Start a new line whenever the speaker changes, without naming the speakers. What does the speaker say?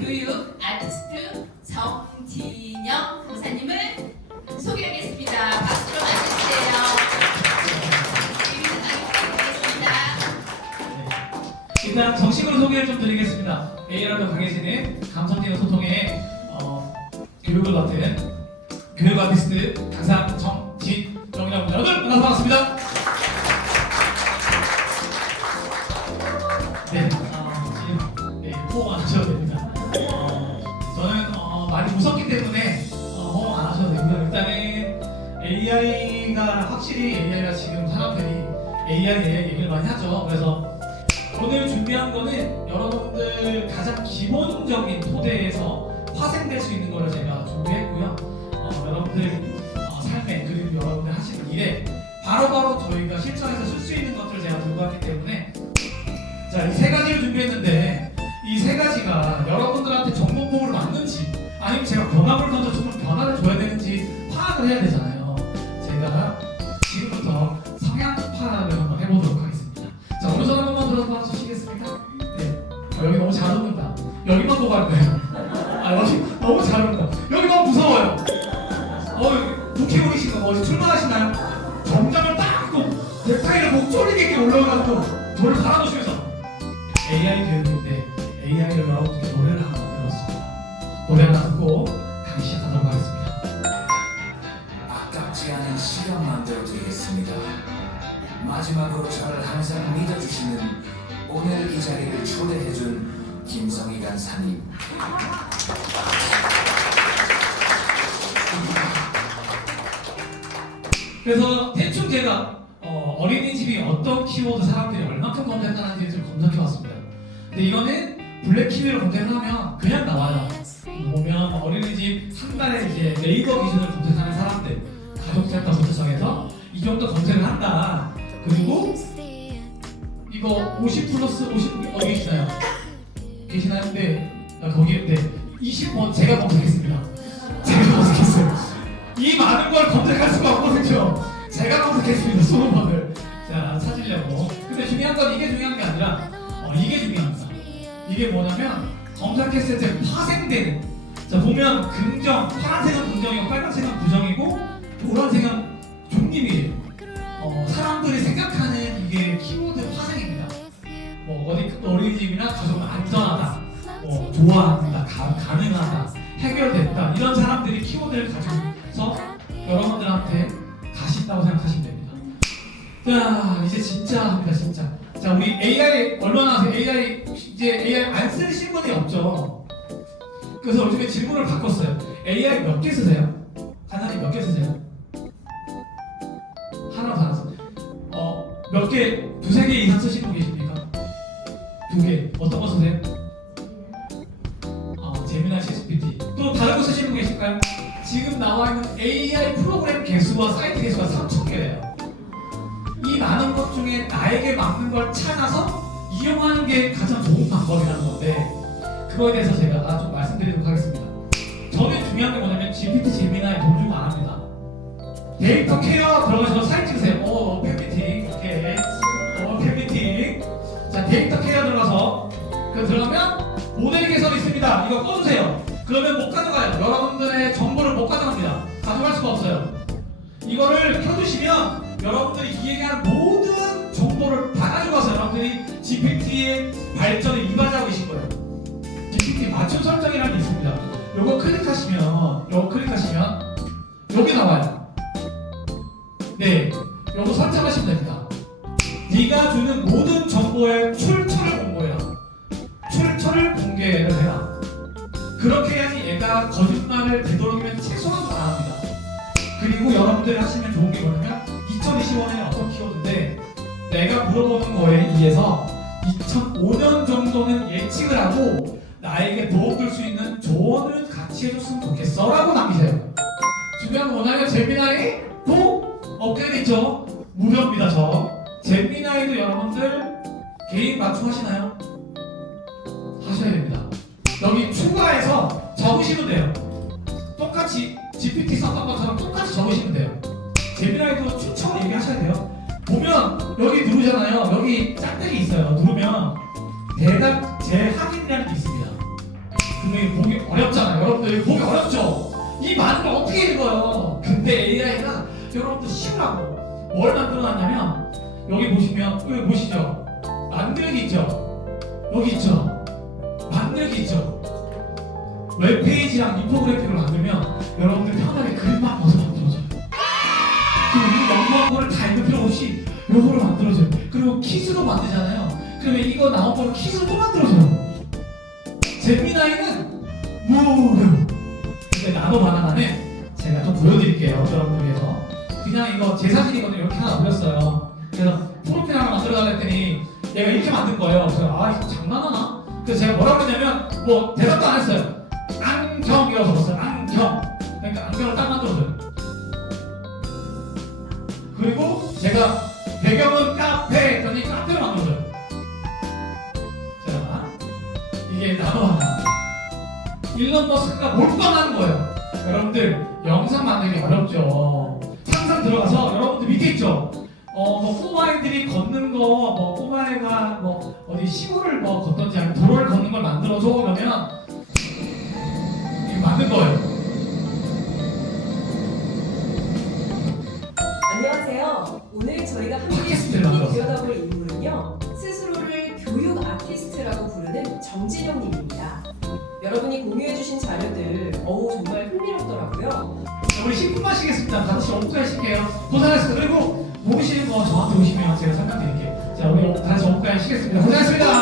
교육 아티스트 정진영 강사님을 소개하겠습니다. 박수로 맞으세요. 부탁드리겠습니다.
일단 정식으로 소개를 좀 드리겠습니다. AR로 강해지는 감성적인 소통의 어, 교육을 맡은 교육 아티스트 강사 정진정이라고 합니다. 여러분 반갑습니다. AI가 확실히 AI가 지금 사람들이 AI에 얘기를 많이 하죠. 그래서 오늘 준비한 거는 여러분들 가장 기본적인 토대에서 파생될 수 있는 거를 제가 준비했고요. 어, 여러분들 어, 삶에 그리고 여러분들 하시는 일에 바로바로 저희가 실천해서 쓸 수 있는 것들을 제가 들고 왔기 때문에 자, 이 세 가지를 준비했는데 이 세 가지가 여러분들한테 정보봉으로 맞는지 아니면 제가 변화를 던져 거예요. 아, 여기 너무 잘 웃는다. 여기 너무 무서워요. 어, 국회의원이신가? 어디 출마하시나요? 정장을 딱 입고 넥타이를 목 쪼리게 이렇게 올라가지고 저를 달아놓으시면서 AI 교육인데 AI를 여러분께 노래를 한번 들었습니다. 노래 하나 듣고 강의 시작하도록 하겠습니다.
아깝지 않은 시간 만들어 드리겠습니다. 마지막으로 저를 항상 믿어주시는 오늘 이 자리를 초대해준 김성희 간사님.
그래서 대충 제가 어, 어린이집이 어떤 키워드 사람들이 얼마큼 검색하는지 좀 검색해봤습니다. 근데 이거는 블랙키위로 검색하면 그냥 나와요. 보면 어린이집 한 달에 이제 네이버 기준으로 검색하는 사람들 가족센터부터 정해서 이 정도 검색을 한다. 그리고 이거 50 플러스 50 어디 계시나요? 계시나요? 네. 아, 거기 네. 20번 제가 검색했습니다. 제가 검색했어요. 이 많은 걸 검색할 수가 없거든요. 제가 검색했습니다. 20번을. 자, 찾으려고. 근데 중요한 건 이게 중요한 게 아니라 어, 이게 중요합니다. 이게 뭐냐면 검색했을 때 파생되는 자 보면 긍정 파란색은 긍정이고 빨간색은 부정이고 노란색은 가, 가능하다, 해결됐다 이런 사람들이 키워드를 가지고서 여러분들한테 가신다고 생각하시면 됩니다. 자 이제 진짜 합니다 진짜. 자 우리 AI 얼마나 아세요? AI 이제 AI 안 쓰신 분이 없죠. 그래서 요즘에 질문을 바꿨어요. AI 몇 개 쓰세요? 거 쓰시는 분 계실까요? 지금 나와 있는 AI 프로그램 개수와 사이트 개수가 3천 개래요. 이 많은 것 중에 나에게 맞는 걸 찾아서 이용하는 게 가장 좋은 방법이라는 건데 그거에 대해서 제가 좀 말씀드리도록 하겠습니다. 저는 중요한 게 뭐냐면 GPT, 제미나이 동중 안 합니다. 데이터 케어 들어가셔서 사진 찍으세요. 오, 팬미팅. 오케이. 오, 팬미팅. 자, 데이터 케어 들어가서 그 들어가면 모델 개선 있습니다. 이거 꺼주세요. GPT 맞춤 설정이라는 게 있습니다. 요거 클릭하시면, 요거 클릭하시면 여기 나와요. 네, 요거 설정하시면 됩니다. 네가 주는 모든 정보의 출처를 공고해라. 출처를 공개를 해라. 그렇게 해야지 얘가 거짓말을 되도록이면 최소한 안 합니다. 그리고 여러분들이 하시면 좋은 게 뭐냐면 2025년에 어떤 키워드인데 내가 물어보는 거에 의해서 2005년 정도는 예측을 하고 나에게 도움될 수 있는 조언을 같이 해줬으면 좋겠어 라고 남기세요 건 뭐냐면 제미나이도 업그레이드 있죠 무료입니다 저 제미나이도 여러분들 개인 맞춤 하시나요? 하셔야 됩니다 여기 추가해서 적으시면 돼요 똑같이 GPT 썼던 것처럼 똑같이 적으시면 돼요. 제미나이도 추천 얘기하셔야 돼요. 보면 여기 누르잖아요. 여기 짝대기 있어요. 누르면 대답 재확인이라는 게 있습니다. 분명히 보기 어렵잖아요. 여러분들 보기 어렵죠? 이걸 어떻게 읽어요? 근데 AI가 여러분들 쉬우라고 뭘 만들어놨냐면 여기 보시면 여기 보시죠? 만들기 있죠? 여기 있죠? 만들기 있죠? 웹페이지랑 인포그래픽을 만들면 여러분들 편하게 그림만 봐서 만들어줘요. 그리고 이 거를 다 읽을 필요 없이 요거를 만들어줘요. 그리고 퀴즈도 만들잖아요. 그러면 이거 나온 거를 퀴즈로 또 만들어줘요. 재미나이는 무료. 근데 나도 바나나는 제가 좀 보여드릴게요. 여러분들 위해서. 그냥 이거 제 사진이거든요. 이렇게 하나 올렸어요. 그래서 프로필 하나 만들어달라 했더니 얘가 이렇게 만든 거예요. 그래서 아 장난하나? 그래서 제가 뭐라고 했냐면 뭐 대답도 안 했어요. 안경이라고 적었어요. 안경. 그러니까 안경을 딱 만들어줘요. 그리고 제가 배경은 카페 1년 버스가 몰고 나는 거예요. 여러분들 영상 만들기 어렵죠. 상상 들어가서 여러분들 믿겠죠? 어뭐 꼬마애들이 걷는 거뭐 꼬마애가 뭐 어디 시골을 뭐 걷던지 아니면 도로를 걷는 걸 만들어줘 그러면 이게 맞는 거예요.
안녕하세요. 오늘 저희가 함께
스피킹
들여다볼 인물 여러분이 공유해주신 자료들 어우 정말 흥미롭더라고요.
자, 우리 10분만 쉬겠습니다. 5시 5분까지 쉴게요. 고생하셨습니다. 그리고 모르시는 거 저한테 오시면 제가 설명드릴게요. 자, 우리 5시 5분까지 쉬겠습니다. 고생하셨습니다.